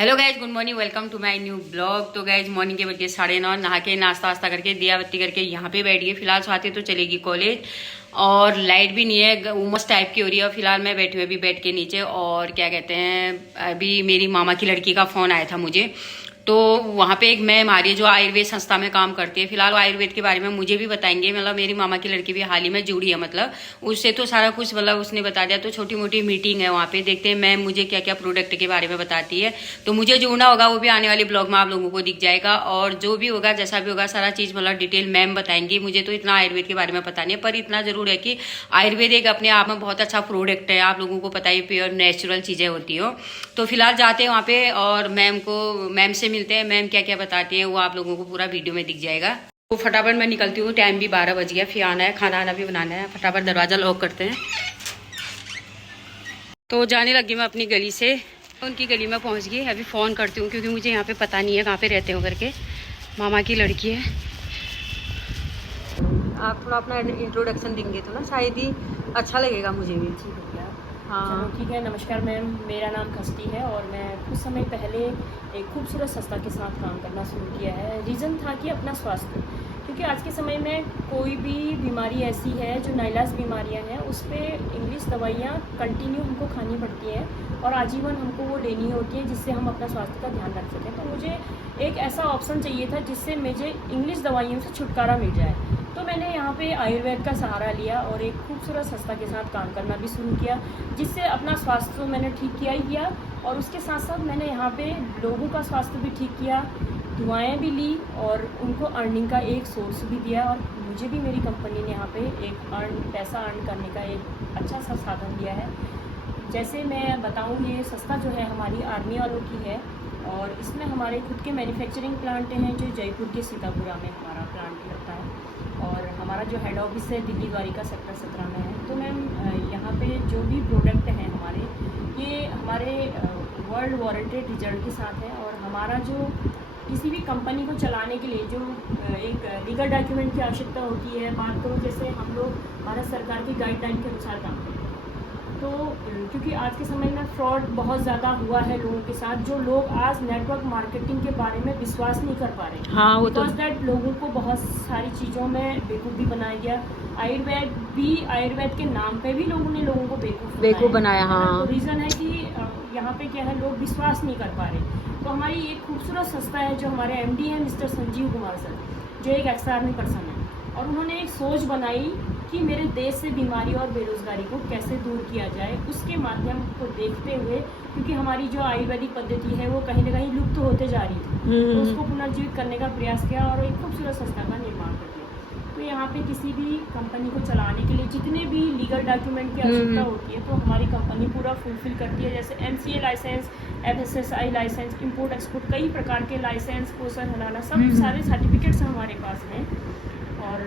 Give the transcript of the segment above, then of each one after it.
Hello guys, good morning, welcome to my new blog. तो guys morning के बजे 9:30, नहा के नाश्ता वास्ता करके दिया बत्ती करके यहाँ पे बैठ गई। फिलहाल स्वाति तो चलेगी कॉलेज और लाइट भी नहीं है, उमस टाइप की हो रही है। और फिलहाल मैं बैठी हुई अभी बेड के नीचे। और क्या कहते हैं, अभी मेरी मामा की लड़की का फोन आया था मुझे। तो वहाँ पे एक मैम आ रही है जो आयुर्वेद संस्था में काम करती है। फिलहाल आयुर्वेद के बारे में मुझे भी बताएंगे। मतलब मेरी मामा की लड़की भी हाल ही में जुड़ी है, मतलब उससे तो सारा कुछ मतलब उसने बता दिया। तो छोटी मोटी मीटिंग है वहाँ पे, देखते हैं मैम मुझे क्या क्या प्रोडक्ट के बारे में बताती है। तो मुझे जुड़ना होगा, वो भी आने वाले ब्लॉग में आप लोगों को दिख जाएगा। और जो भी होगा, जैसा भी होगा, सारा चीज मतलब डिटेल मैम बताएंगी। मुझे तो इतना आयुर्वेद के बारे में पता नहीं है, पर इतना जरूर है कि आयुर्वेद एक अपने आप में बहुत अच्छा प्रोडक्ट है। आप लोगों को पता ही, प्योर नेचुरल चीजें होती हो। तो फिलहाल जाते हैं वहाँ पे और मैम से मिलते हैं। मैम क्या क्या बताती है वो आप लोगों को पूरा वीडियो में दिख जाएगा। तो फटाफट मैं निकलती हूँ, टाइम भी 12 बज गया। फिर आना है, खाना आना भी बनाना है। फटाफट दरवाजा लॉक करते हैं। तो जाने लगी मैं अपनी गली से, उनकी गली में पहुँच गई। अभी फ़ोन करती हूँ क्योंकि मुझे यहाँ पे पता नहीं है कहाँ पे रहते हो करके। मामा की लड़की है। आप थोड़ा अपना इंट्रोडक्शन देंगे तो ना शायद ही अच्छा लगेगा मुझे भी। ठीक हो गया। हाँ चलो ठीक है। नमस्कार मैम, मेरा नाम खस्ती है और मैं कुछ समय पहले एक खूबसूरत संस्था के साथ काम करना शुरू किया है। रीज़न था कि अपना स्वास्थ्य, क्योंकि आज के समय में कोई भी बीमारी ऐसी है जो नाइलाज बीमारियां हैं, उस पर इंग्लिश दवाइयाँ कंटिन्यू हमको खानी पड़ती हैं और आजीवन हमको वो लेनी होती है, जिससे हम अपना स्वास्थ्य का ध्यान रख सकें। तो मुझे एक ऐसा ऑप्शन चाहिए था जिससे मुझे इंग्लिश दवाइयों से छुटकारा मिल जाए। तो मैंने यहाँ पे आयुर्वेद का सहारा लिया और एक खूबसूरत संस्था के साथ काम करना भी शुरू किया, जिससे अपना स्वास्थ्य तो मैंने ठीक किया ही किया और उसके साथ साथ मैंने यहाँ पे लोगों का स्वास्थ्य भी ठीक किया, दुआएं भी ली और उनको अर्निंग का एक सोर्स भी दिया। और मुझे भी मेरी कंपनी ने यहाँ पे एक पैसा अर्न करने का एक अच्छा सा साधन दिया है। जैसे मैं बताऊँ, ये संस्था जो है हमारी आर्मी वालों की है और इसमें हमारे खुद के मैन्युफैक्चरिंग प्लांट हैं जो जयपुर के सीतापुरा में हमारा प्लांट लगता है और हमारा जो हेड ऑफिस है दिल्ली द्वारिका सेक्टर 17 में है। तो मैम यहाँ पे जो भी प्रोडक्ट हैं हमारे, ये हमारे वर्ल्ड वारंटेड रिजल्ट के साथ है। और हमारा जो किसी भी कंपनी को चलाने के लिए जो एक लीगल डॉक्यूमेंट की आवश्यकता होती है, बात करूँ जैसे हम लोग भारत सरकार की गाइडलाइन के अनुसार काम करते हैं। तो क्योंकि आज के समय में फ्रॉड बहुत ज़्यादा हुआ है लोगों के साथ, जो लोग आज नेटवर्क मार्केटिंग के बारे में विश्वास नहीं कर पा रहे। हाँ, वो तो बिकॉज दैट लोगों को बहुत सारी चीज़ों में बेवकूफ़ी बनाया गया। आयुर्वेद के नाम पे भी लोगों ने लोगों को बेवकूफ़ बनाया। हाँ, तो रीज़न है कि यहाँ पे क्या है, लोग विश्वास नहीं कर पा रहे। तो हमारी एक खूबसूरत संस्था है जो हमारे एमडी हैं मिस्टर संजीव कुमार सर, जो एक एक्स आर्मी पर्सन है, और उन्होंने एक सोच बनाई कि मेरे देश से बीमारी और बेरोजगारी को कैसे दूर किया जाए। उसके माध्यम को देखते हुए, क्योंकि हमारी जो आयुर्वेदिक पद्धति है वो कहीं ना कहीं लुप्त होते जा रही थी, तो उसको पुनर्जीवित करने का प्रयास किया और एक खूबसूरत संस्था का निर्माण कर दिया। तो यहाँ पे किसी भी कंपनी को चलाने के लिए जितने भी लीगल डॉक्यूमेंट की आवश्यकता होती है, तो हमारी कंपनी पूरा फुलफिल करती है। जैसे MCA license, FSSI license, import export, कई प्रकार के लाइसेंस, पोषण हलाना, सब सारे सर्टिफिकेट्स हमारे पास हैं। और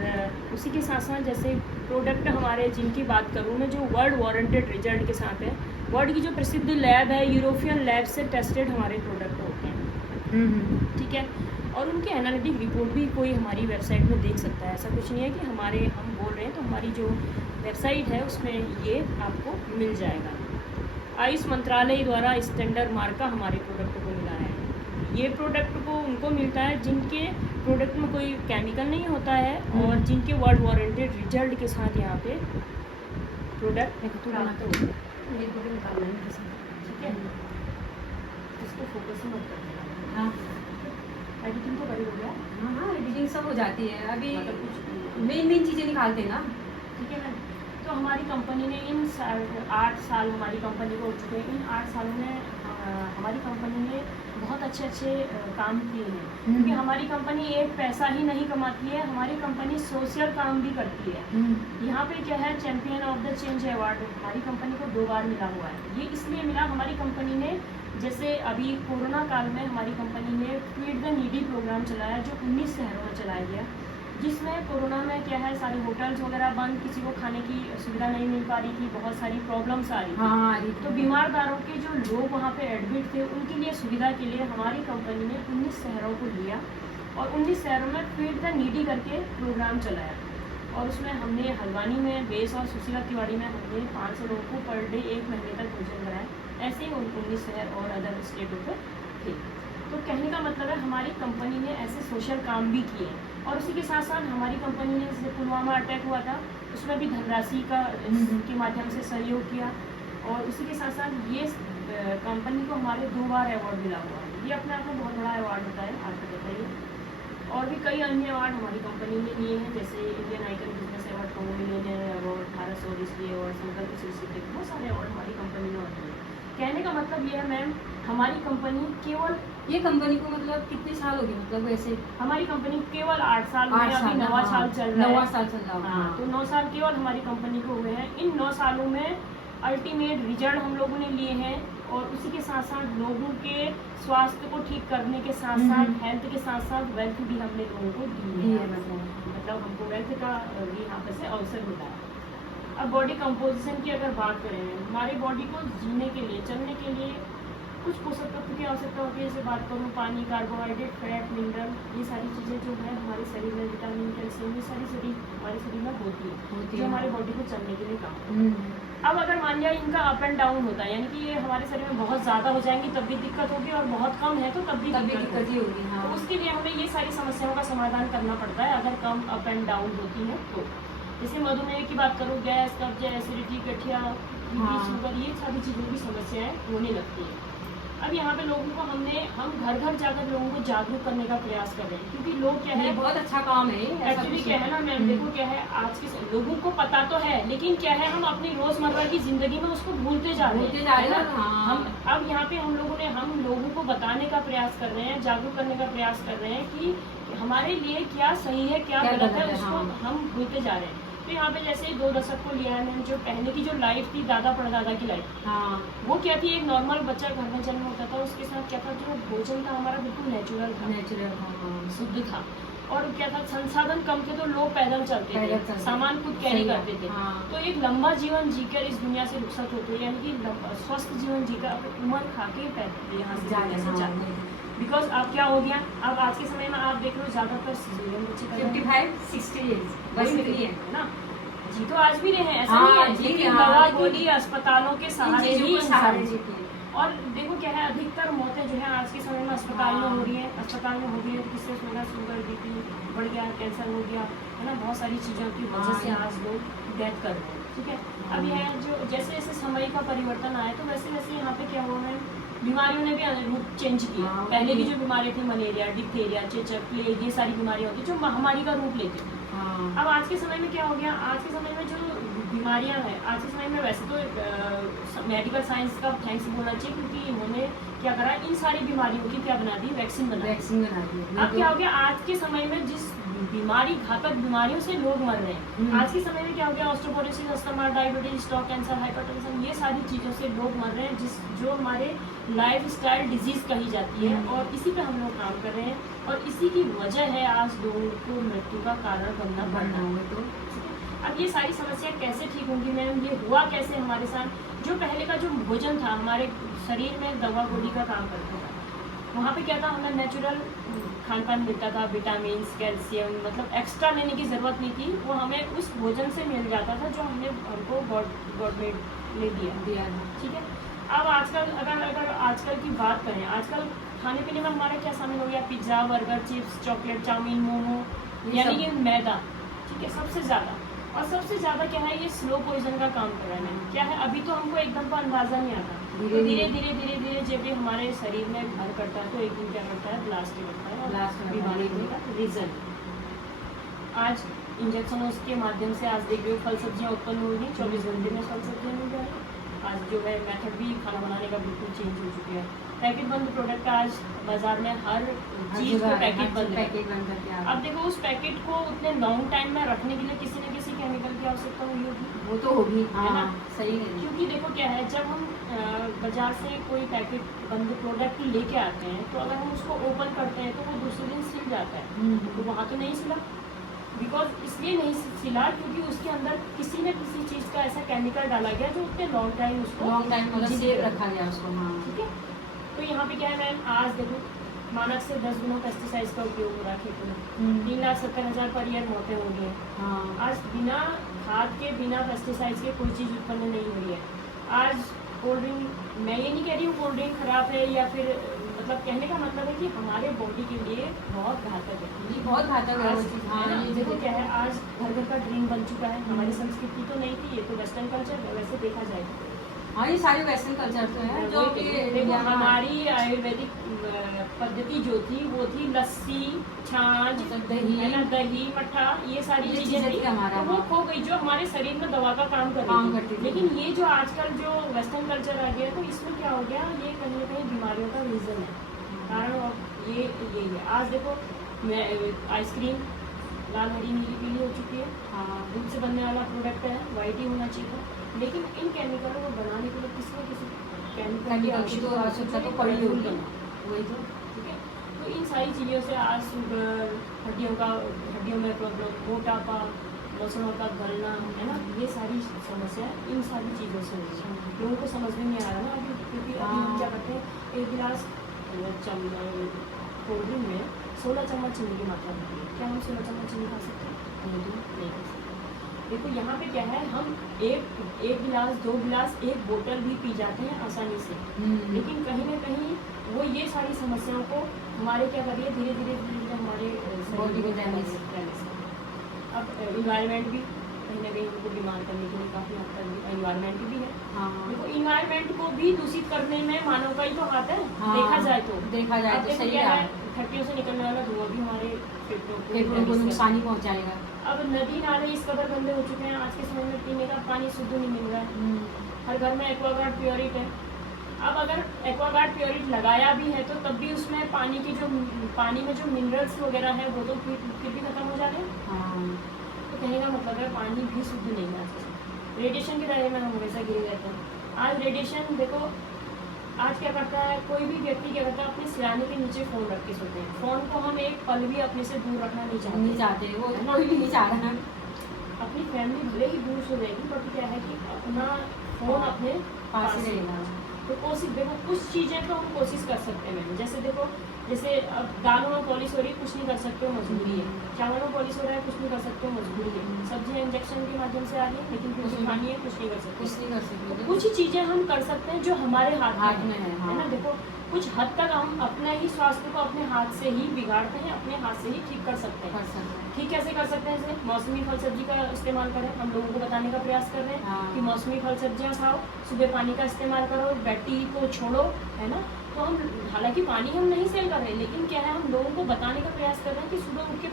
उसी के साथ साथ जैसे प्रोडक्ट हमारे जिनकी बात करूँ मैं, जो वर्ल्ड वारंटेड रिजल्ट के साथ है, वर्ल्ड की जो प्रसिद्ध लैब है, यूरोपियन लैब से टेस्टेड हमारे प्रोडक्ट होते हैं। ठीक है। और उनकी एनालिटिक रिपोर्ट भी कोई हमारी वेबसाइट में देख सकता है। ऐसा कुछ नहीं है कि हम बोल रहे हैं, तो हमारी जो वेबसाइट है उसमें ये आपको मिल जाएगा। आयुष मंत्रालय द्वारा स्टैंडर्ड मार्क का हमारे प्रोडक्ट को मिला है। ये प्रोडक्ट को उनको मिलता है जिनके प्रोडक्ट में कोई केमिकल नहीं होता है और जिनके वर्ल्ड वारंटेड रिजल्ट के साथ यहाँ पे प्रोडक्ट प्राप्त होते हैं। ठीक है, इसको फोकस मत करना। हाँ, एडिटिंग तो करी हो गया। हाँ, एडिटिंग सब हो जाती है। अभी मतलब कुछ मेन चीजें निकालते हैं ना। ठीक है मैम। तो हमारी कंपनी ने 8 साल हमारी कंपनी को हो चुके हैं। इन 8 सालों में हमारी कंपनी ने बहुत अच्छे काम किए हैं, क्योंकि हमारी कंपनी एक पैसा ही नहीं कमाती है, हमारी कंपनी सोशल काम भी करती है। यहाँ पे क्या है, champion of the change award हमारी कंपनी को 2 बार मिला हुआ है। ये इसलिए मिला, हमारी कंपनी ने जैसे अभी कोरोना काल में हमारी कंपनी ने फीड द नीडी प्रोग्राम चलाया, जो 19 शहरों में चलाया गया, जिसमें कोरोना में क्या है, सारे होटल्स वगैरह बंद, किसी को खाने की सुविधा नहीं मिल पा रही थी, बहुत सारी प्रॉब्लम्स आ रही थी। हाँ, तो बीमारदारों के जो लोग वहाँ पे एडमिट थे, उनके लिए सुविधा के लिए हमारी कंपनी ने 19 शहरों को लिया और 19 शहरों में फीड द नीडी करके प्रोग्राम चलाया। और उसमें हमने हल्द्वानी में बेस और सुशीला तिवारी में हमने 500 लोगों को पर डे 1 महीने तक भोजन कराया। ऐसे ही 19 शहर और अदर स्टेटों पर थे। तो कहने का मतलब है हमारी कंपनी ने ऐसे सोशल काम भी किए, और उसी के साथ साथ हमारी कंपनी ने जैसे पुलवामा अटैक हुआ था उसमें भी धनराशि का के माध्यम से सहयोग किया, और उसी के साथ साथ ये कंपनी को हमारे 2 बार अवार्ड मिला हुआ है। ये अपने आप में बहुत बड़ा अवार्ड होता है, आपको बताइए। और भी कई अन्य अवार्ड हमारी कंपनी ने लिए हैं, जैसे Indian icon business award, कॉमो millionaire award, Bharat सौर अवार्ड, संकल्प सिटी, बहुत सारे अवार्ड हमारी कंपनी ने होते हैं। कहने का मतलब ये है मैम, हमारी कंपनी केवल, ये कंपनी को मतलब कितने साल हो गए, मतलब वैसे हमारी कंपनी केवल 8 साल में, अभी 9वां साल चल रहा है। 9वां साल चल रहा है। हाँ, तो 9 साल केवल हमारी कंपनी को हुए हैं। इन 9 सालों में अल्टीमेट रिजल्ट हम लोगों ने लिए हैं, और उसी के साथ साथ लोगों के स्वास्थ्य को ठीक करने के साथ साथ, हेल्थ के साथ साथ वेल्थ भी हमने लोगों को दी है। मतलब हमको वेल्थ का भी यहाँ पे से अवसर मिला है। अब बॉडी कंपोजिशन की अगर बात करें, हमारी बॉडी को जीने के लिए, चलने के लिए कुछ पोषक तत्व की आवश्यकता होती है। जैसे बात करूँ पानी, कार्बोहाइड्रेट, फैट, मिनरल, ये सारी चीज़ें जो है हमारे शरीर में, विटामिन, कैल्शियम, ये सारी हमारे शरीर में होती है, जो हमारे बॉडी को चलने के लिए काम। अब अगर मान लिया इनका अप एंड डाउन होता है, यानी कि ये हमारे शरीर में बहुत ज़्यादा हो जाएंगी तब भी दिक्कत होगी, और बहुत कम है तो तब भी दिक्कत ही होगी। हाँ। तो उसके लिए हमें ये सारी समस्याओं का समाधान करना पड़ता है, अगर कम अप एंड डाउन होती है तो। जैसे मधुमेह की बात करूँ, गैस, कब्ज, एसिडिटी, गठिया, शुगर, ये सारी चीज़ों की समस्याएं होने लगती है। अब यहाँ पे लोगों को हम घर घर जाकर लोगों को जागरूक करने का प्रयास कर रहे हैं, क्योंकि लोग क्या है, बहुत अच्छा काम है एक्चुअली। क्या है ना मैम, देखो क्या है, आज के लोगों को पता तो है, लेकिन क्या है, हम अपनी रोजमर्रा की जिंदगी में उसको भूलते जा रहे हैं। हम अब यहाँ पे हम लोगों को बताने का प्रयास कर रहे हैं, जागरूक करने का प्रयास कर रहे हैं कि हमारे लिए क्या सही है, क्या गलत है, उसको हम भूलते जा रहे हैं। तो यहाँ पे जैसे 2 दशक को लिया है मैंने, जो पहले की जो लाइफ थी, दादा परदादा की लाइफ, वो क्या थी, एक नॉर्मल बच्चा घर में जन्म होता था, उसके साथ क्या था, जो भोजन था हमारा बिल्कुल नेचुरल था, शुद्ध था, और क्या था, संसाधन कम थे तो लोग पैदल चलते थे, सामान खुद कैरी करते थे। तो एक लंबा जीवन जीकर इस दुनिया से रुखसत होते, यानी कि स्वस्थ जीवन जीकर अपनी उम्र खा के यहाँ से जाते हैं। बिकॉज अब क्या हो गया, अब आज के समय में आप देख लो, ज्यादातर 55-60 बस है ना, जी तो आज भी रहे हैं, ऐसा नहीं है, लेकिन दवा गोली अस्पतालों के सहारे ही और देखो क्या है, अधिकतर मौतें जो है आज के समय में अस्पताल में हो रही है, किससे होगा, शुगर, बीपी बढ़ गया, कैंसर हो गया, है ना, बहुत सारी चीज़ों की वजह से आज लोग डेथ कर रहे हैं। ठीक है, अब यह जो जैसे जैसे समय का परिवर्तन आया, तो वैसे वैसे यहाँ पे क्या हुआ है, बीमारियों ने भी रूप चेंज किया। पहले की जो बीमारी थी, मलेरिया, डिप्थीरिया, चेचक, प्लेग, ये सारी बीमारियाँ होती जो महामारी का रूप लेती। अब आज के समय में क्या हो गया, आज के समय में जो बीमारियां हैं, आज के समय में वैसे तो मेडिकल साइंस का थैंक्स बोलना चाहिए, क्योंकि इन्होंने क्या करा, इन सारी बीमारियों की क्या बना दी, वैक्सीन बना दी। अब क्या हो गया, आज के समय में जिस बीमारी, घातक बीमारियों से लोग मर रहे हैं, आज के समय में क्या हो गया, osteoporosis, asthma, diabetes, stroke, cancer, hypertension, ये सारी चीज़ों से लोग मर रहे हैं, जो हमारे लाइफ स्टाइल डिजीज कही जाती है, और इसी पे हम लोग काम कर रहे हैं, और इसी की वजह है आज लोगों को मृत्यु का कारण बनना पड़ना है। तो अब ये सारी समस्या कैसे ठीक होंगी मैम, ये हुआ कैसे हमारे साथ, जो पहले का जो भोजन था हमारे शरीर में दवा गोली का काम करता था, वहाँ पे क्या था, हमें नेचुरल खान पान मिलता था, विटामिन, कैल्शियम, मतलब एक्स्ट्रा लेने की ज़रूरत नहीं थी, वो हमें उस भोजन से मिल जाता था जो हमको गॉडमेड ने दिया। ठीक है, अब आजकल अगर आजकल की बात करें, आजकल खाने पीने में हमारा क्या शामिल हो गया, pizza, burger, chips, chocolate, chowmein, momo, यानी कि मैदा। ठीक है, सबसे ज़्यादा क्या है, ये स्लो पॉइजन का काम कर रहा है। क्या है, अभी तो हमको एकदम का अंदाज़ा नहीं आता, धीरे धीरे जब ये हमारे शरीर में घर करता है, तो एक दिन क्या करता है, ब्लास्ट करता है, और बीमारी का रीज़न आज इंजेक्शनों के माध्यम से, आज देख रहे हो फल सब्जियाँ उत्पन्न हो रही, 24 घंटे में फल सब्जियाँ मिल जा रही। आज जो है मेथड भी खाना बनाने का बिल्कुल चेंज हो चुका है, पैकेट बंद प्रोडक्ट आज बाजार में हर चीज़ को पैकेट बंद है। अब देखो, उस पैकेट को उतने लॉन्ग टाइम में रखने के लिए किसी न किसी केमिकल की आवश्यकता हुई होगी, वो तो होगी, है ना, सही है। क्योंकि देखो क्या है, जब हम बाजार से कोई पैकेट बंद प्रोडक्ट लेके आते हैं, तो अगर हम उसको ओपन करते हैं तो वो दूसरे दिन सिल जाता है, तो वहाँ तो नहीं सिला, बिकॉज इसलिए नहीं सिला क्योंकि उसके अंदर किसी न किसी चीज़ का ऐसा केमिकल डाला गया जो उतने लॉन्ग टाइम मतलब सेव रखा गया उसको। हाँ, ठीक है, तो यहाँ पे क्या है मैम, आज देखो मानक से 10 गुना पेस्टिसाइड्स का उपयोग हो रहा है खेतों में, 3,70,000 पर ईयर मौतें हो गई। हाँ, आज बिना खाद के, बिना पेस्टिसाइड्स के कोई चीज़ उत्पन्न नहीं हो रही है। आज कोल्ड ड्रिंक, मैं ये नहीं कह रही हूँ कोल्ड ड्रिंक खराब है या फिर मतलब कहने का मतलब है कि हमारे बॉडी के लिए बहुत घातक है। ये बहुत घातक है वो आज चीज़। है ना, हाँ, ये देखो देखो क्या है, आज घर घर का ड्रीम बन चुका है। हमारी संस्कृति तो नहीं थी, ये तो वेस्टर्न कल्चर है वैसे देखा जाए तो। हाँ, ये सारे वेस्टर्न कल्चर तो है जो कि देखो यहाँ हमारी आयुर्वेदिक पद्धति जो थी वो थी लस्सी, छाछ, मतलब दही, है ना, दही, मट्ठा, ये सारी ये चीजें चीज़ें थी थी हमारा, तो वो हाँ। खो गई, जो हमारे शरीर में दवा का काम करती थी। लेकिन ये जो आजकल जो वेस्टर्न कल्चर आ गया तो इसमें क्या हो गया, ये कहीं ना कहीं बीमारियों का रीजन है, कारण और ये है। आज देखो आइसक्रीम लाल हरी नीली पीली हो चुकी है, हाँ, दूध से बनने वाला प्रोडक्ट है, वाइट ही होना चाहिए था, लेकिन इन केमिकलों को बनाने के लिए किसी न किसी केमिकल की तो आवश्यकता तो पड़ी होगी, वही तो। ठीक है, तो इन सारी चीज़ों से आज शुगर, हड्डियों में प्रॉब्लम, मोटापा, मसलों का गलना, है ना, ये सारी समस्या इन सारी चीज़ों से होती है। लोगों को समझ में नहीं आ रहा ना अभी, क्योंकि अभी हम क्या करते हैं, एक गिलास कोल्ड ड्रिंक में 16 चम्मच चीनी की मात्रा होती है। क्या हम 16 चम्मच चीनी खा सकते हैं? नहीं खा सकते। देखो यहाँ पे क्या है, हम एक गिलास, 2 गिलास, एक बोतल भी पी जाते हैं आसानी से, लेकिन कहीं ना कहीं वो ये सारी समस्याओं को हमारे क्या कर रही है, धीरे धीरे हमारे बॉडी को डैमेज। अब इन्वायरमेंट भी कहीं ना कहीं उनको बीमार करने के लिए काफ़ी हद तक इन्वायरमेंट भी है। हाँ, देखो इन्वायरमेंट को भी दूषित करने में मानव का ही तो हाथ है। हाँ, देखा जाए तो तो सही क्या है, है, फैक्ट्रियों से निकलने वाला धुआं भी हमारे फेफड़ों को नुकसान ही पहुँचाएगा। अब नदी नाले इस कदर गंदे हो चुके हैं, आज के समय में पीने का पानी शुद्ध नहीं मिल रहा है। हर घर में एक्वागार्ड प्योरिट है। अब अगर एक्वागार्ड प्योरिट लगाया भी है तो तब भी उसमें पानी में जो मिनरल्स वगैरह है वो तो फिर भी खत्म हो जा रहे हैं। हाँ, तो कहने का मतलब है पानी भी शुद्ध नहीं है आज। रेडिएशन के दायरे में हम हमेशा घिरे रहते हैं। आज रेडिएशन देखो, आज क्या करता है, कोई भी व्यक्ति क्या करता है, अपने सिराने के नीचे फ़ोन रख के सोते हैं। फ़ोन को हम एक पल भी अपने से दूर रखना नहीं चाहते, वो कोई भी नहीं चाह रहा है। अपनी फैमिली भले ही दूर से रहेगी, बट क्या है कि अपना फ़ोन अपने पास ही रहेगा। तो कोशिश, देखो कुछ चीज़ें तो हम कोशिश कर सकते हैं, जैसे अब दालों में पॉलिश हो रही है, कुछ नहीं कर सकते हो, मजबूरी है। चावलों में पॉलिश हो रहा है, कुछ नहीं कर सकते हो, मजबूरी है। सब्जियां इंजेक्शन के माध्यम से आ रही है, लेकिन फिर भी खानी है, कुछ नहीं कर सकते। तो कुछ चीज़ें हम कर सकते हैं जो हमारे हाथ में है, है ना। देखो कुछ हद तक हम अपने ही स्वास्थ्य को अपने हाथ से ही बिगाड़ते हैं, अपने हाथ से ही ठीक कर सकते हैं। ठीक कैसे कर सकते हैं? जैसे मौसमी फल सब्जी का इस्तेमाल करें, हम लोगों को बताने का प्रयास कर रहे हैं कि मौसमी फल सब्जियां खाओ, सुबह पानी का इस्तेमाल करो, बैटरी को छोड़ो, है ना। तो हम हालांकि पानी हम नहीं सेल कर रहे, लेकिन क्या है, हम लोगों को बताने का प्रयास कर रहे हैं कि सुबह उठ के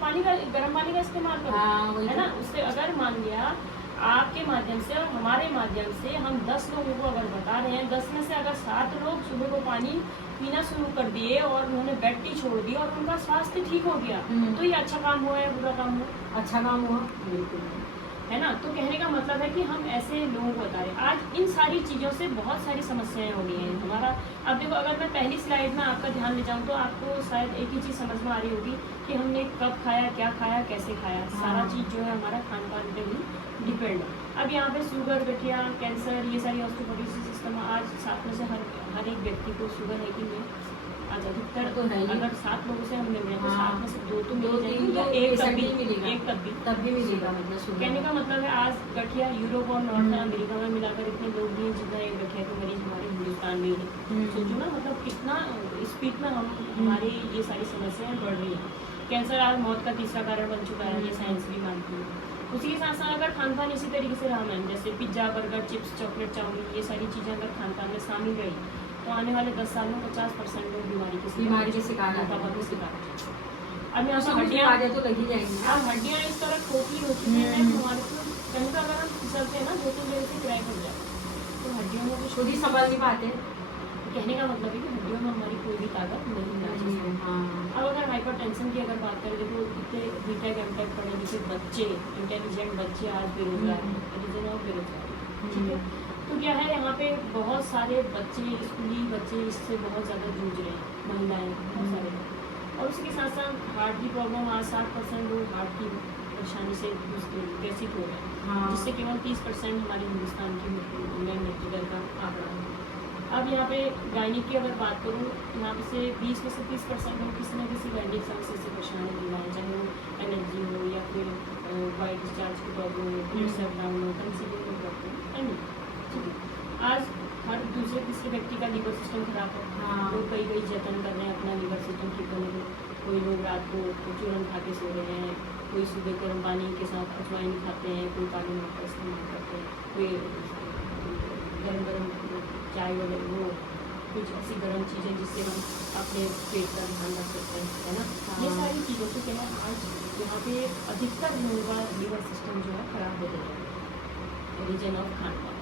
गर्म पानी का इस्तेमाल करो, है ना। उससे अगर मान लिया आपके माध्यम से और हमारे माध्यम से हम 10 लोगों को अगर बता रहे हैं, 10 में से अगर 7 लोग सुबह को पानी पीना शुरू कर दिए और उन्होंने बैटरी छोड़ दी और उनका स्वास्थ्य ठीक हो गया, तो ये अच्छा काम हुआ या बुरा काम हुआ? अच्छा काम हुआ, बिल्कुल, है ना। तो कहने का मतलब है कि हम ऐसे लोगों को बता रहे हैं। आज इन सारी चीज़ों से बहुत सारी समस्याएं हो रही हैं हमारा। अब देखो, अगर मैं पहली स्लाइड में आपका ध्यान ले जाऊँ तो आपको शायद एक ही चीज़ समझ में आ रही होगी कि हमने कब खाया, क्या खाया, कैसे खाया, सारा चीज़ जो है हमारा खान पान पे ही डिपेंड है। अब यहाँ पे शुगर, गठिया, कैंसर, ये सारी ऑस्टियोपोरोसिस सिस्टम, आज 7 में से हर एक व्यक्ति को शुगर है कि नहीं? आज अधिकतर तो है ही। अगर 7 लोगों से हम मिल रहे हैं तो 7 में से 2 तो मिल जाएंगे, तो एक तब भी तब भी मिलेगा। मतलब कहने का मतलब है आज गठिया यूरोप और नॉर्थ अमेरिका में मिलाकर इतने लोग नहीं, जितना एक गठिया के मरीज हमारे हिंदुस्तान में ही है। सोचो ना, मतलब कितना स्पीड में हमारी ये सारी समस्याएं बढ़ रही हैं। कैंसर आज मौत का तीसरा कारण बन चुका है, ये साइंस भी मानती है। उसी के साथ साथ अगर खान पान इसी तरीके से रहा मैम, जैसे pizza, burger, chips, chocolate, chowmein, ये सारी चीज़ें अगर खान पान में शामिल रही तो आने वाले 10 साल में 50% लोग बीमारी के शिकार, मोटापा के शिकार। अब यहाँ पर हड्डियाँ तो लगी जाएंगी। अब हड्डियाँ इस तरह खोखली हो चुकी हैं हमारे को, कहीं का अगर हम फिसलते हैं ना, 2-3 जगह से क्रैक हो जाए तो हड्डियों में कुछ खुद ही संभाल नहीं पाते। कहने का मतलब है कि हड्डियों में हमारी कोई भी ताकत नहीं है। अब अगर हाइपरटेंशन की अगर बात करें, देखो इतने बीटेक एमटेक पढ़े लिखे बच्चे, इंटेलिजेंट बच्चे आज बेरोजगार हैं, रीजन ऑफ बेरोजगारी, ठीक है। तो क्या है, यहाँ पे बहुत सारे बच्चे, स्कूली बच्चे इससे बहुत ज़्यादा जूझ रहे हैं, महिलाएं, बहुत सारे लोग। और उसके साथ साथ हार्ट की प्रॉब्लम, आज 60% लोग हार्ट की परेशानी से ग्रसित हो रहे हैं, जिससे केवल 30% हमारे हिंदुस्तान की मृत्यु दर का आंकड़ा है। अब यहाँ पे गायनिक की अगर बात करूँ, यहाँ पे से 20 में से 30% लोग किसी न किसी गायनिक समस्या से परेशान हो रहा है, चाहे वो एलर्जी हो या फिर वाइट डिस्चार्ज की प्रॉब्लम हो, ब्लड डाउन हो, कंसीलिंग की प्रॉब्लम, ठीक है। आज हर दूसरे तीसरे व्यक्ति का लीवर सिस्टम खराब है। हाँ। लोग कई जतन कर रहे हैं अपना लीवर सिस्टम ठीक करने के। कोई लोग रात को चूरन खा के सो रहे हैं, कोई सुबह गर्म पानी के साथ अजवाइन खाते हैं, कोई काली नमक का इस्तेमाल करते हैं, कोई गर्म चाय वगैरह, वो कुछ ऐसी गर्म चीज़ें जिससे हम अपने पेट का ध्यान रख सकते हैं, है ना। ये सारी चीज़ों से क्या है, आज यहाँ पे अधिकतर लोगों का लीवर सिस्टम जो है खराब हो गया है, रीजन ऑफ खान पान।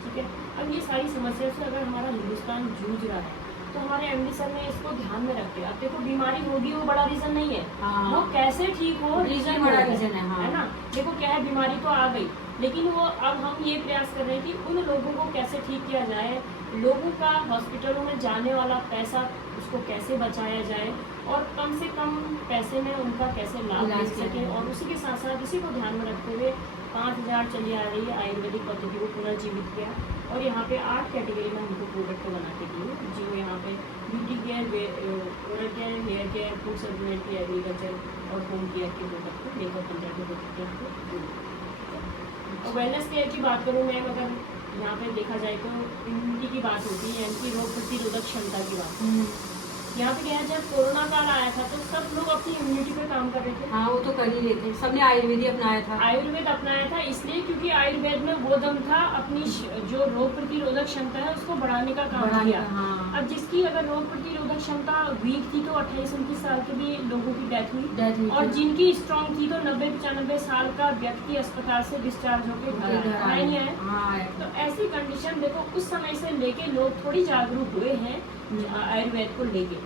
ठीक है, अब ये सारी समस्या से अगर हमारा हिंदुस्तान जूझ रहा है तो हमारे एमडी सर ने इसको ध्यान में रख के, अब देखो बीमारी होगी वो बड़ा रीजन नहीं है, हाँ। वो कैसे ठीक हो रीजन बड़ा रीजन है, हाँ। है ना। देखो क्या है, बीमारी तो आ गई, लेकिन वो अब हम ये प्रयास कर रहे हैं कि उन लोगों को कैसे ठीक किया जाए, लोगों का हॉस्पिटलों में जाने वाला पैसा उसको कैसे बचाया जाए और कम से कम पैसे में उनका कैसे लाभ इलाज मिल किया सके। जाए। और उसी के साथ साथ इसी को ध्यान में रखते हुए 5000 चली आ रही है आयुर्वेदिक पद्धति को पुनर्जीवित किया, और यहाँ पे 8 कैटेगरी में हमको प्रोडक्ट बना के दिए, जो यहाँ पे beauty care, oral care, hair care, food supplementary, agriculture और होम केयर के प्रोडक्ट, मेकअप कंटेंट के प्रोडक्ट। और वेलनेस केयर की बात करूँ मैं, अगर यहाँ पे देखा जाए तो इम्यूनिटी की बात होती है, यानी कि रोग प्रतिरोधक क्षमता की बात। यहाँ पे क्या है, जब कोरोना काल आया था तो सब लोग अपनी इम्यूनिटी पे काम कर रहे थे। हाँ, वो तो कर ही रहे थे, सबने आयुर्वेद ही अपनाया था। आयुर्वेद अपनाया था इसलिए क्योंकि आयुर्वेद में वो दम था अपनी जो रोग प्रतिरोधक क्षमता है उसको बढ़ाने का काम किया। हाँ। अब जिसकी अगर रोग प्रतिरोधक क्षमता वीक थी तो 28-29 साल के भी लोगों की डेथ हुई, और जिनकी स्ट्रांग थी तो 90-95 साल का व्यक्ति अस्पताल से डिस्चार्ज होकर घर नहीं आए। हाँ। तो ऐसी कंडीशन देखो, उस समय से लेके लोग थोड़ी जागरूक हुए हैं आयुर्वेद को लेके।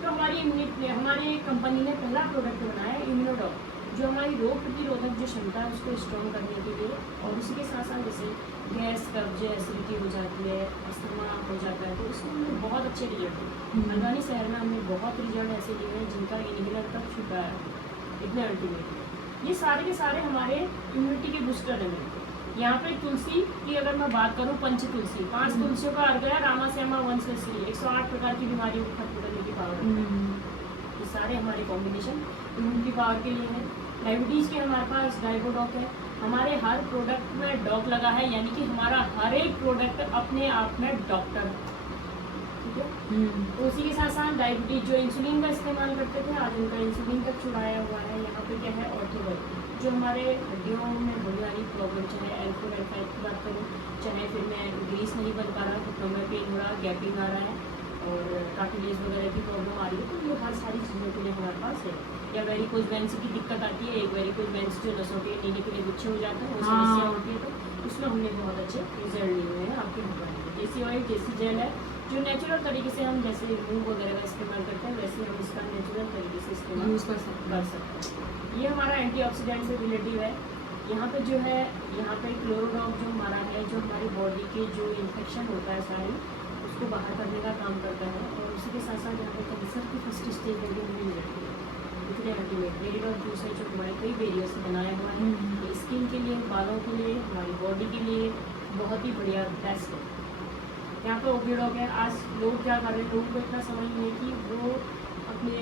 तो हमारी कंपनी ने पहला प्रोडक्ट बनाया इम्यूनोडॉक, जो हमारी रोग प्रतिरोधक जो क्षमता है उसको स्ट्रॉन्ग करने के लिए, और उसी के साथ साथ जैसे गैस, कब्ज, एसिडिटी हो जाती है, अस्थमा हो जाता है, तो उसमें हमने बहुत अच्छे रिजल्ट हुए। हल्द्वानी शहर में हमने बहुत रिजल्ट ऐसे लिए हैं जिनका इनहेलर तक छुटा है, इतने अल्टीमेट। ये सारे के सारे हमारे इम्यूनिटी के बूस्टर हैं। यहाँ पे तुलसी की अगर मैं बात करूँ, पंच तुलसी, 5 तुलसियों का अर्घ है, रामा श्यामा वंशश्री, 108 प्रकार की बीमारियों को खत्म करने की पावर है। ये सारे हमारे कॉम्बिनेशन इम्यूनिटी पावर के लिए है। डायबिटीज़ के हमारे पास डायबोडॉक है, हमारे हर प्रोडक्ट में डॉक लगा है, यानी कि हमारा हर एक प्रोडक्ट अपने आप में डॉक्टर है। ठीक है, तो उसी के साथ साथ डायबिटीज जो इंसुलिन का इस्तेमाल करते थे, आज उनका इंसुलिन तक छुड़ाया हुआ है। यहाँ पे क्या है, ऑर्थोवेल, जो हमारे हड्डियों में होने वाली प्रॉब्लम, चाहे L4 L5 की बात करूँ, चाहे फिर मैं ग्रीस नहीं बन पा रहा, घुटनों में पेन हो रहा, गैपिंग आ रहा है और कार्टिलेज वगैरह की प्रॉब्लम आ रही है, तो ये हर सारी चीज़ों के लिए हमारे पास है। या वेरिकोज वेन्स की दिक्कत आती है, एक वेरिकोज वेन्स जो नसों के नीचे के लिए गुच्छे हो जाते हैं, वो समस्या होती है, तो उसमें हमने बहुत अच्छे रिजल्ट लिए हुए हैं आपके भगवान में। देसी ऑयल, देसी जेल है, जो नेचुरल तरीके से हम जैसे मूव वगैरह का इस्तेमाल करते हैं, वैसे हम इसका नेचुरल तरीके से इस्तेमाल यूज़ कर सकते हैं। ये हमारा एंटीऑक्सीडेंट से रिलेटिव है। यहाँ पे जो है, यहाँ पे क्लोरोडॉक जो हमारा है, जो हमारी बॉडी के जो इन्फेक्शन होता है सारी, उसको बाहर करने का काम करता है, और उसी के साथ साथ यहाँ पे कैंसर की फर्स्ट स्टेज में भी मिल जाती है। इतने अल्टीमेट मेरीडॉक जूस है, जो हमारे कई वेरियो से बनाया हुआ है, स्किन के लिए, बालों के लिए, हमारी बॉडी के लिए बहुत ही बढ़िया बेस्ट है। यहाँ पे ओपिडॉक है। आज लोग क्या कर रहे हैं, लोगों को इतना समय नहीं है कि वो अपने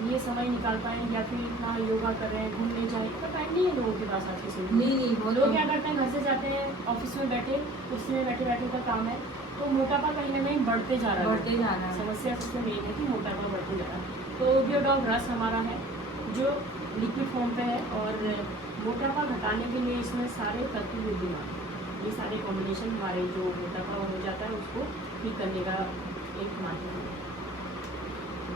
लिए समय निकाल पाएँ, या फिर इतना योगा कर रहे हैं, घूमने जाए, तो टाइम नहीं है लोगों के पास आज के समय में। नहीं, लोग क्या करते हैं, घर से जाते हैं, ऑफिस में बैठे, कुर्सी में बैठे बैठे का काम है, तो मोटापा कहीं ना कहीं बढ़ते जा रहा है। समस्या सबसे मेन है कि मोटापा बढ़ते जा रहा है। तो ओपिडॉक रस हमारा है, जो लिक्विड फॉर्म पे है, और मोटापा घटाने के लिए इसमें सारे तत्व विद्यमान, ये सारे कॉम्बिनेशन हमारे जो मोटापा हो जाता है उसको ठीक करने का एक माध्यम है।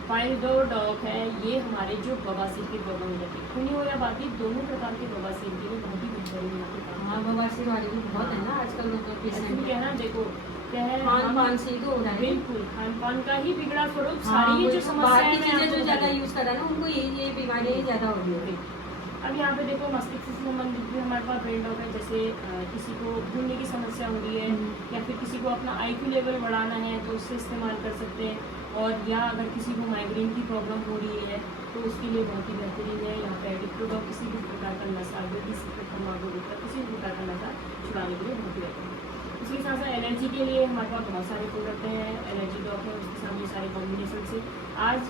पाइरोडॉक है, ये हमारे जो बवासीर की प्रॉब्लम हो जाती है, खूनी हो या बाकी, दोनों प्रकार के बवासीर के लिए बहुत ही बेहतरीन यहाँ पे काम। हाँ, बवासीर वाले भी बहुत है ना आजकल, मतलब इसमें क्या है ना, देखो क्या है, खान पान से ही तो हो रहा है। बिल्कुल खान पान का ही बिगड़ा स्वरूप। हाँ, सारी ये जो बाहर की समस्या चीजें जो ज्यादा यूज कर रहा है ना, उनको ये बीमारियां ही ज्यादा हो रही है। अब यहाँ पे देखो, मस्तिष्क से संबंधित भी हमारे पास ब्रेन डॉक है। जैसे किसी को भूलने की समस्या हो रही है, या फिर किसी को अपना IQ लेवल बढ़ाना है, तो उससे इस्तेमाल कर सकते हैं। और या अगर किसी को माइग्रेन की प्रॉब्लम हो रही है, तो उसके लिए बहुत ही बेहतरीन है। यहाँ पे एडिक्टोडॉक किसी भी प्रकार का नशा, किसी भी प्रकार का नशा छुड़ाने के लिए बहुत ही बेहतरीन है। इसके साथ साथ एलर्जी के लिए हमारे पास बहुत सारे प्रोडक्ट हैं। एलर्जी डॉक है, उसके साथ ये सारे कॉम्बिनेशन से आज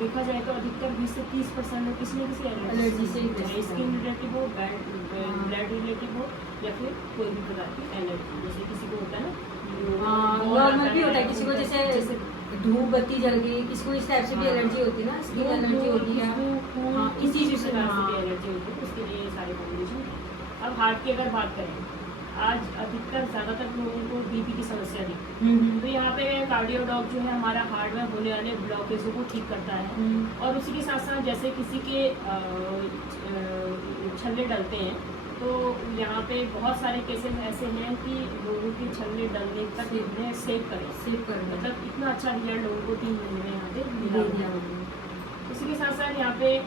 देखा जाए तो अधिकतर 20 से 30% में किसी न किसी एलर्जी से, चाहे स्किन रिलेटिव हो, ब्लड रिलेटिव हो, या फिर कोई भी प्रकार की एलर्जी, जैसे किसी को होता है ना नॉर्मल भी होता है, किसी को जैसे धूप बत्ती जल गई, किसी को इस टाइप से भी एलर्जी होती है ना, स्किन एलर्जी होती है, इसी चीज से एलर्जी होती है, उसके लिए सारे कॉम्बिनेशन। अब हार्ट की अगर बात करें, आज अधिकतर ज़्यादातर लोगों को बीपी की समस्या दिखती है, तो यहाँ पे कार्डियोडॉक जो है हमारा हार्ट में होने वाले ब्लॉकेजों को ठीक करता है। और उसी के साथ साथ जैसे किसी के छल्ले डलते हैं, तो यहाँ पे बहुत सारे केसेस ऐसे हैं कि लोगों के छल्ले डलने तक इन्हें सेव करें, मतलब इतना अच्छा रिजल्ट लोगों को 3 महीने में यहाँ पे मिला। उसी के साथ साथ यहाँ पे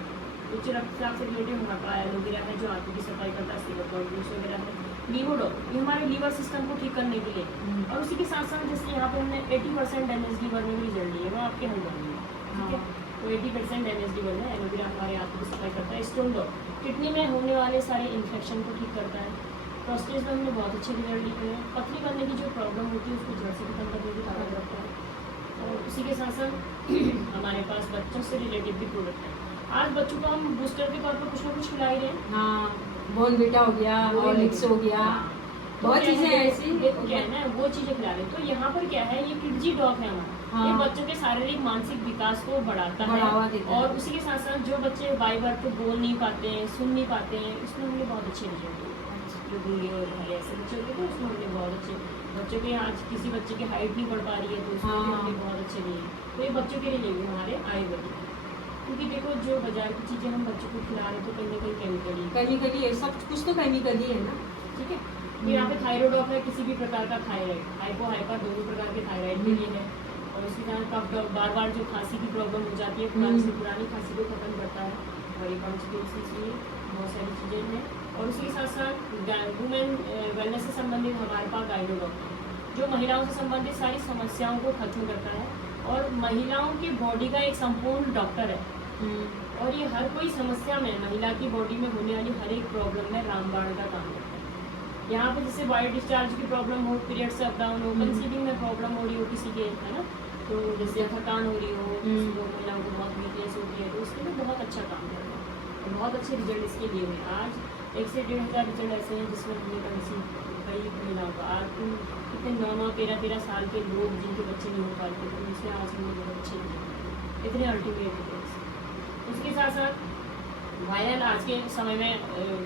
उच्च रक्तचाप से रिलेटेड मोटापा एलोवेरा है जो आंतों की सफाई करता है, सिरप जूस वगैरह है। लीवोडॉक ये हमारे लीवर सिस्टम को ठीक करने के लिए, और उसी के साथ साथ जैसे यहाँ पे हमने 80% डैमेज लीवर में भी रिजल्ट लिए, वो आपके हल जाएंगे, ठीक है। तो 80% डैमेज लीवर में एलोवेरा हमारे आंतों की सफाई करता है। स्टोन डॉक किडनी में होने वाले सारे इन्फेक्शन को ठीक करता है। प्रोस्टेट में हमने बहुत अच्छे रिजल्ट लिए हैं। पथरी बनने की जो प्रॉब्लम होती है उसको जड़ से खत्म करने की ताकत रखता है। और उसी के साथ साथ हमारे पास बच्चों से रिलेटेड भी प्रोडक्ट है। आज बच्चों को हम बूस्टर के तौर पर कुछ ना कुछ खिला ही रहे हैं। हाँ, बोर्नविटा हो गया, हॉर्लिक्स हो गया, बहुत चीजें ऐसी देखो क्या है ना, वो चीजें खिला रहे हैं। तो यहाँ पर क्या है, ये किडजी डॉग है हमारा, ये बच्चों के शारीरिक मानसिक विकास को बढ़ाता है। और उसी के साथ साथ जो बच्चे बाई बर्थ बोल नहीं पाते हैं, सुन नहीं पाते हैं, इसमें हमने बहुत अच्छे रिजल्ट दिए। जो गूंगे और भाई ऐसे बच्चे होते हैं, उसमें हमने बहुत अच्छे बच्चों के, आज किसी बच्चे की हाइट नहीं बढ़ पा रही है तो उसमें भी हमने बहुत अच्छे दिए। तो ये बच्चों के लिए भी हमारे आयुर्वेदिक, क्योंकि देखो जो बाजार की चीज़ें हम बच्चों को खिला रहे तो कहीं ना कहीं केमिकल है, सब कुछ तो केमिकल ही है ना, ठीक है। तो यहाँ पे थायराइड है, किसी भी प्रकार का थायराइड, हाइपो हाइपर दोनों प्रकार के थायराइड के लिए है। और उसके साथ कफ बार बार जो खांसी की प्रॉब्लम हो जाती है, पुरानी से पुरानी खांसी को खत्म करता है, हमारी कॉन्स्टिट्यूंसी, बहुत सारी चीज़ें हैं। और उसी के साथ साथ वुमेन वेलनेस से संबंधित हमारे पास गाइनोडॉक है, जो महिलाओं से संबंधित सारी समस्याओं को खत्म करता है और महिलाओं की बॉडी का एक संपूर्ण डॉक्टर है। और ये हर कोई समस्या में, महिला की बॉडी में होने वाली हर एक प्रॉब्लम में रामबाण का काम करता है। यहाँ पे जैसे वाइट डिस्चार्ज की प्रॉब्लम हो, पीरियड्स अप डाउन हो, कंसीविंग में प्रॉब्लम हो रही हो किसी के, है ना, तो जैसे थकान हो रही हो, तो महिलाओं को बहुत वीकनेस होती है, तो उसके लिए बहुत अच्छा काम करता है और बहुत अच्छे रिजल्ट इसके लिए हुए। आज 1 से 1.5 हज़ार रिजल्ट ऐसे हैं जिसमें हमने कंसीव कई महिलाओं का, आज कितने 9-9, 13-13 साल के लोग जिनके बच्चे नहीं हो पाते, तो इसमें आज हमने बहुत अच्छे रिजल्ट, इतने अल्टीमेट रिजल्ट। उसके साथ साथ वायरल, आज के समय में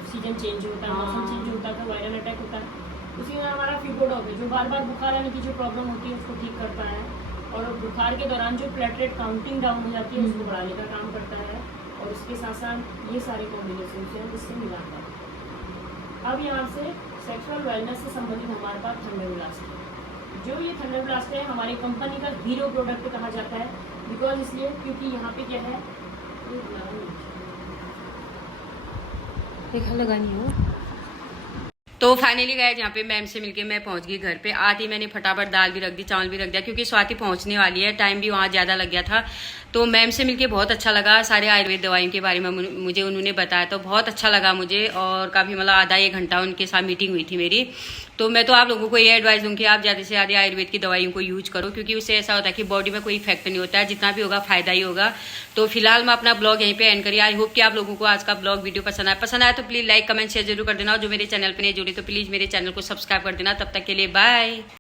सीजन चेंज होता है, मौसम चेंज होता है तो वायरल अटैक होता है। उसी में हमारा फिगोडॉक है, जो बार बार बुखार आने की जो प्रॉब्लम होती है उसको ठीक करता है। और बुखार के दौरान जो प्लेटलेट काउंटिंग डाउन हो जाती है उसको बढ़ाने का काम करता है। और उसके साथ साथ ये सारे कॉम्बिनेशन हैं जिससे मिलाता है। अब यहाँ से सेक्सुअल वेलनेस से संबंधित हमारे पास थंडरब्लास्ट है। जो ये थंडरब्लास्ट है हमारी कंपनी का हीरो प्रोडक्ट कहा जाता है, बिकॉज इसलिए क्योंकि यहाँ पे क्या है, देखा लगानी हो। तो फाइनली गए यहाँ पे मैम से मिलके मैं पहुंच गई घर पे। आती मैंने फटाफट दाल भी रख दी, चावल भी रख दिया, क्योंकि स्वाति पहुंचने वाली है, टाइम भी वहाँ ज़्यादा लग गया था। तो मैम से मिलके बहुत अच्छा लगा, सारे आयुर्वेद दवाइयों के बारे में मुझे उन्होंने बताया, तो बहुत अच्छा लगा मुझे। और काफ़ी मतलब आधा 1 घंटा उनके साथ मीटिंग हुई थी मेरी। तो मैं तो आप लोगों को ये एडवाइस दूँ कि आप ज़्यादा से ज़्यादा आयुर्वेद की दवाइयों को यूज करो, क्योंकि उससे ऐसा होता है कि बॉडी में कोई इफेक्ट नहीं होता है, जितना भी होगा फायदा ही होगा। तो फिलहाल मैं अपना ब्लॉग यहीं पे एंड करिए। आई होप कि आप लोगों को आज का ब्लॉग वीडियो पसंद आया तो प्लीज़ लाइक कमेंट शेयर जरूर कर देना, और जो मेरे चैनल पर नहीं जुड़ी तो प्लीज़ मेरे चैनल को सब्सक्राइब कर देना। तब तक के लिए बाय।